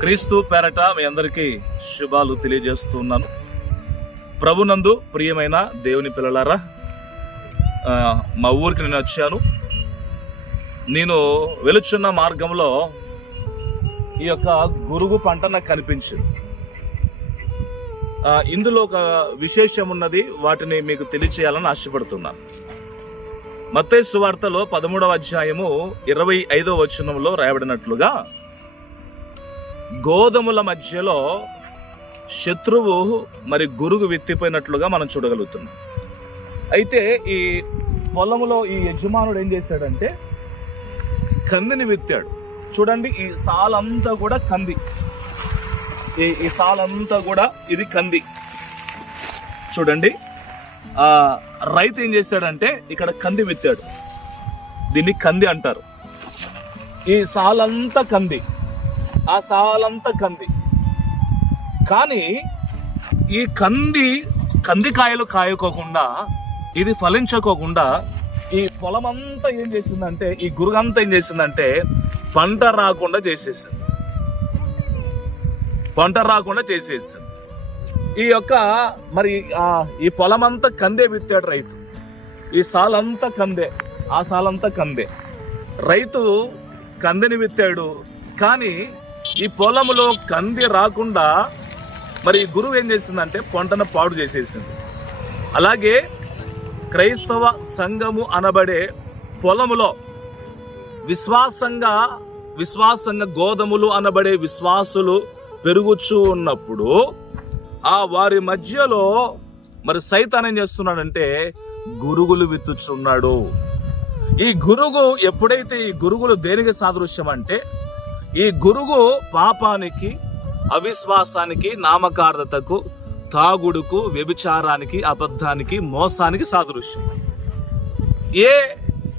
క్రీస్తు పేరట మీ అందరికీ శుభాలు తెలియజేస్తున్నాను. ప్రభునందు ప్రియమైన దేవుని పిల్లలారా మా ఊరికి నేను వచ్చాను. నేను వెలుచున్న మార్గంలో ఈ యొక్క గురుగు పంట నాకు కనిపించింది. ఇందులో ఒక విశేషం ఉన్నది వాటిని మీకు తెలియచేయాలని ఆశపడుతున్నాను. మత్తయి సువార్తలో పదమూడవ అధ్యాయము ఇరవై ఐదవ వచనంలో రాయబడినట్లుగా గోధుమల మధ్యలో శత్రువు మరి గురుగు విత్తిపోయినట్లుగా మనం చూడగలుగుతున్నాం. అయితే ఈ పొలంలో ఈ యజమానుడు ఏం చేశాడంటే కందిని విత్తాడు. చూడండి ఈ సాలంతా కూడా కంది. ఈ ఈ సాలంతా కూడా ఇది కంది. చూడండి రైతు ఏం చేశాడంటే ఇక్కడ కంది విత్తాడు. దీన్ని కంది అంటారు. ఈ సాలంతా కంది. ఆ సాలంతా కంది. కానీ ఈ కంది కందికాయలు కాయకోకుండా ఇది ఫలించకోకుండా ఈ పొలం అంతా ఏం చేసిందంటే ఈ గురుగంతా ఏం చేసిందంటే పంట రాకుండా చేసేసింది. పంట రాకుండా చేసేసింది. ఈ యొక్క మరి ఈ పొలం అంతా కందే విత్తాడు రైతు. ఈ సాలంతా కందే ఆ సాలంతా కందే. రైతు కందిని విత్తాడు కానీ ఈ పొలంలో కంది రాకుండా మరి గురువు ఏం చేసిందంటే పంటను పాడు చేసేసింది. అలాగే క్రైస్తవ సంఘము అనబడే పొలములో విశ్వాసంగా విశ్వాసంగా గోధుమలు అనబడే విశ్వాసులు పెరుగుచూ ఉన్నప్పుడు ఆ వారి మధ్యలో మరి సైతాన్ ఏం చేస్తున్నాడంటే గురుగులు విత్తుచున్నాడు. ఈ గురుగు ఎప్పుడైతే ఈ గురుగులు దేనికి సాదృశ్యం అంటే ఈ గురుగు పాపానికి అవిశ్వాసానికి నామకార్థతకు తాగుడుకు వ్యభిచారానికి అబద్ధానికి మోసానికి సాదృశ్యం. ఏ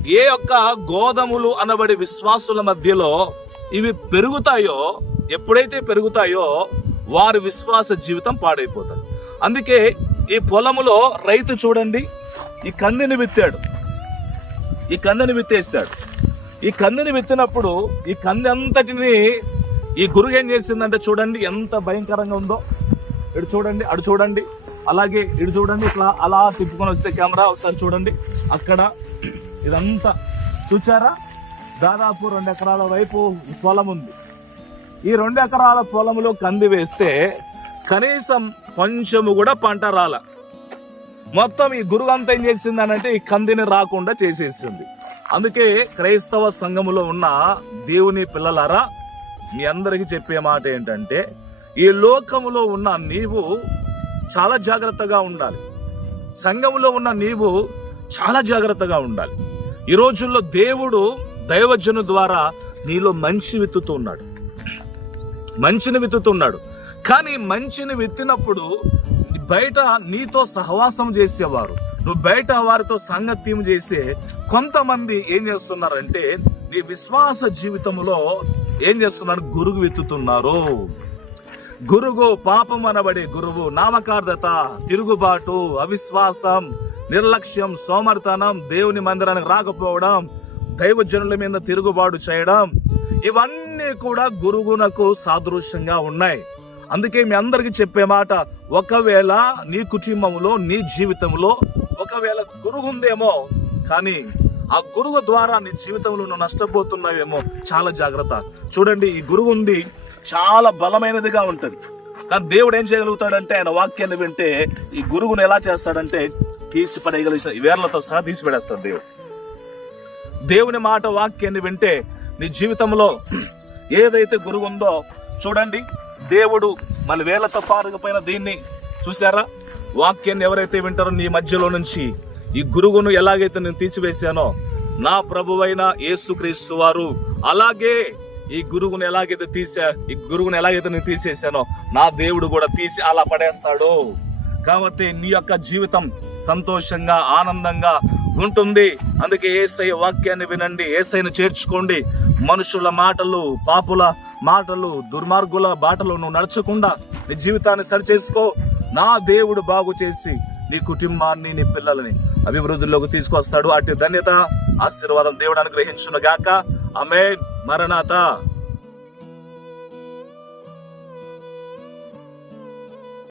ఏ యొక్క గోధములు అనబడి విశ్వాసుల మధ్యలో ఇవి పెరుగుతాయో ఎప్పుడైతే పెరుగుతాయో వారి విశ్వాస జీవితం పాడైపోతారు అందుకే ఈ పొలములో రైతు చూడండి ఈ కందిని విత్తాడు. ఈ కందిని విత్తేస్తాడు ఈ కందిని విత్తినప్పుడు ఈ కంది అంతటిని ఈ గురుగు ఏం చేసిందంటే చూడండి ఎంత భయంకరంగా ఉందో. ఇటు చూడండి అటు చూడండి. అలాగే ఇటు చూడండి ఇట్లా అలా తిప్పుకొని వస్తే కెమెరా ఒకసారి చూడండి. అక్కడ ఇదంతా చూచారా? దాదాపు రెండు ఎకరాల వైపు పొలం ఉంది. ఈ రెండు ఎకరాల పొలంలో కంది వేస్తే కనీసం కొంచెము కూడా పంట రాల. మొత్తం ఈ గురువు అంతా ఏం చేసింది అంటే ఈ కందిని రాకుండా చేసేసింది. అందుకే క్రైస్తవ సంఘములో ఉన్న దేవుని పిల్లలారా మీ అందరికి చెప్పే మాట ఏంటంటే ఈ లోకములో ఉన్న నీవు చాలా జాగ్రత్తగా ఉండాలి. సంఘములో ఉన్న నీవు చాలా జాగ్రత్తగా ఉండాలి. ఈ రోజుల్లో దేవుడు దైవజను ద్వారా నీలో మంచి విత్తుతూ ఉన్నాడు మంచిని విత్తుతున్నాడు కానీ మంచిని విత్తినప్పుడు బయట నీతో సహవాసం చేసేవారు. నువ్వు బయట వారితో సాంగత్యం చేసే కొంతమంది ఏం చేస్తున్నారంటే నీ విశ్వాస జీవితంలో ఏం చేస్తున్నారు? గురుగు విత్తుతున్నారు గురుగు పాపం అనబడే గురువు నామకార్థత తిరుగుబాటు అవిశ్వాసం నిర్లక్ష్యం సోమర్తనం దేవుని మందిరానికి రాకపోవడం దైవజనుల మీద తిరుగుబాటు చేయడం ఇవన్నీ కూడా గురుగునకు సాదృశ్యంగా ఉన్నాయి. అందుకే మీ అందరికి చెప్పే మాట ఒకవేళ నీ కుటుంబంలో నీ జీవితంలో ఒకవేళ గురువు ఉందేమో కానీ ఆ గురువు ద్వారా నీ జీవితంలో నువ్వు నష్టపోతున్నావేమో చాలా జాగ్రత్త. చూడండి ఈ గురువు ఉంది చాలా బలమైనదిగా ఉంటుంది. కానీ దేవుడు ఏం చేయగలుగుతాడంటే ఆయన వాక్యాన్ని వింటే ఈ గురువుని ఎలా చేస్తాడంటే తీసి పడేయగలిగిన వేర్లతో సహా తీసిపడేస్తాడు దేవుడు. దేవుని మాట వాక్యాన్ని వింటే నీ జీవితంలో ఏదైతే గురువు ఉందో చూడండి దేవుడు మన వేలతో పారుగపోయిన దీన్ని చూసారా వాక్యాన్ని ఎవరైతే వింటారో నీ మధ్యలో నుంచి ఈ గురుగును ఎలాగైతే నేను తీసివేశానో నా ప్రభువైన యేసుక్రీస్తు వారు అలాగే ఈ గురువుని ఎలాగైతే తీసా ఈ గురువుని ఎలాగైతే నేను తీసేశానో నా దేవుడు కూడా తీసి అలా పడేస్తాడు. కాబట్టి నీ యొక్క జీవితం సంతోషంగా ఆనందంగా ఉంటుంది. అందుకే ఏసై వాక్యాన్ని వినండి ఏసైని చేర్చుకోండి. మనుషుల మాటలు పాపుల మాటలు దుర్మార్గుల బాటలు నువ్వు నడచకుండా నీ జీవితాన్ని సరిచేసుకో. నా దేవుడు బాగు చేసి నీ కుటుంబాన్ని నీ పిల్లలని అభివృద్ధిలోకి తీసుకొస్తాడు. అటు ధన్యత ఆశీర్వాదం దేవుడు అనుగ్రహించునుగాక. ఆమె మరణాత.